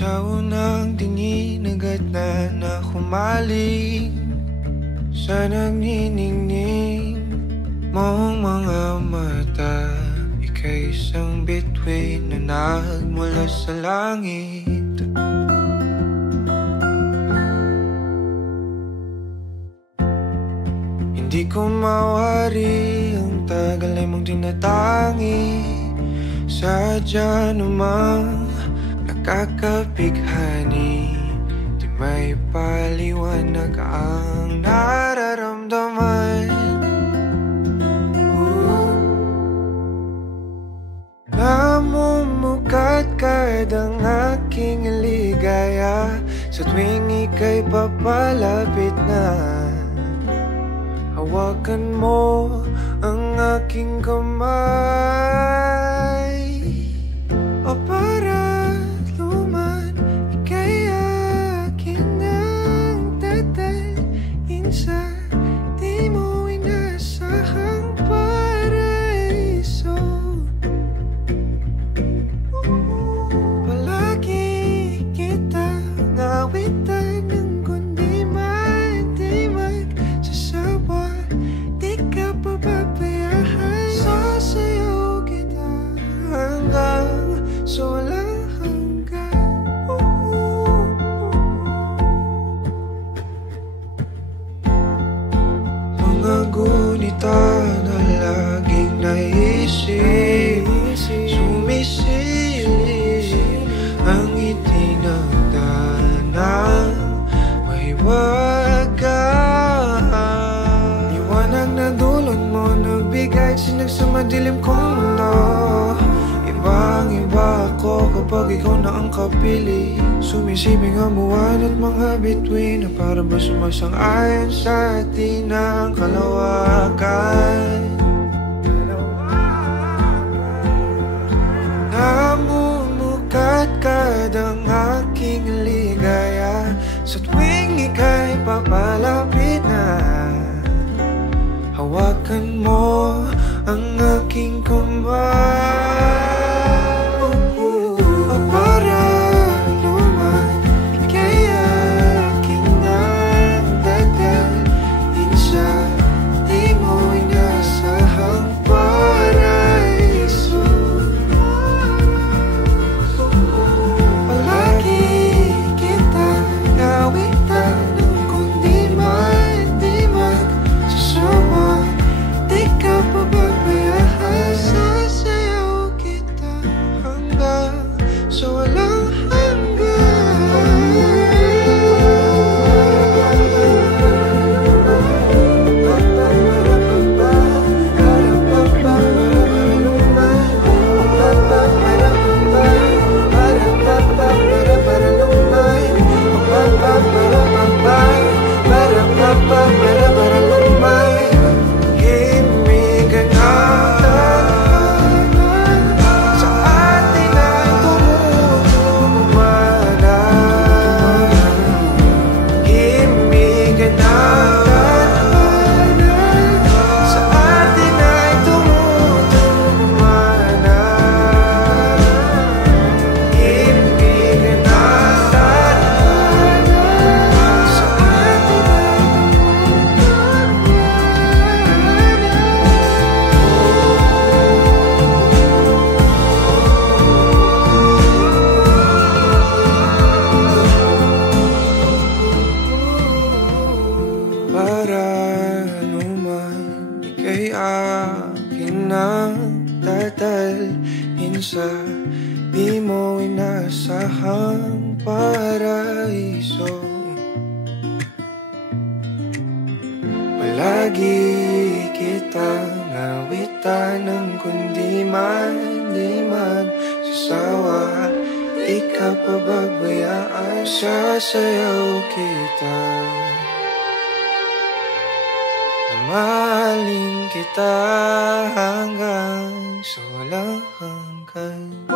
Sa unang tingin agad na humaling sa nagniningning mong mga mata. Ika'y isang bituin na nagmula sa langit. Hindi ko mawari ang tagal ay mong tinatangi. Sadya namang nakakapighani, di may paliwanag ang nararamdaman. Namumukat kadang aking ligaya sa tuwing ika'y papalapit na. Hawakan mo ang aking kamay, o para luman ika'y akin ng tatalin sa di mo inasahang paraiso. Palagi kita ngawitan ng kundi man di magsasawa. Di ka pababayaan, sasayaw kita hanggang sa walang hanggan. Mga gunita na laging naisip, sumisilip ang itinagdanang mahiwagaan. Liwanag na dulot mo nagbigay sinag sa madilim kong mundo. Ibang-iba ako kapag ikaw na ang kapiling. Sumisibing ang buwan at mga bituin na para ba sumasang-ayon sa atin ang kalawakan. Namumukat kadang aking ligaya sa tuwing ika'y papalapit na. Hawakan mo ang aking kamay, o para luman ika'y aking nagdadalhin sa di mo inasahang paraiso. Palagi kita ngawitan ng kundi man di magsasawa. Di ka pababayaan, sasayaw kita hanggang sa walang para luman ika'y akin ang tatalhin sa di mo inasahang paraiso. Palagi kitang ngawitan ng kundi man di magsasawa. Di ka pababayaan, sasayaw kita. Mahalin kita hanggang sa walang hanggan.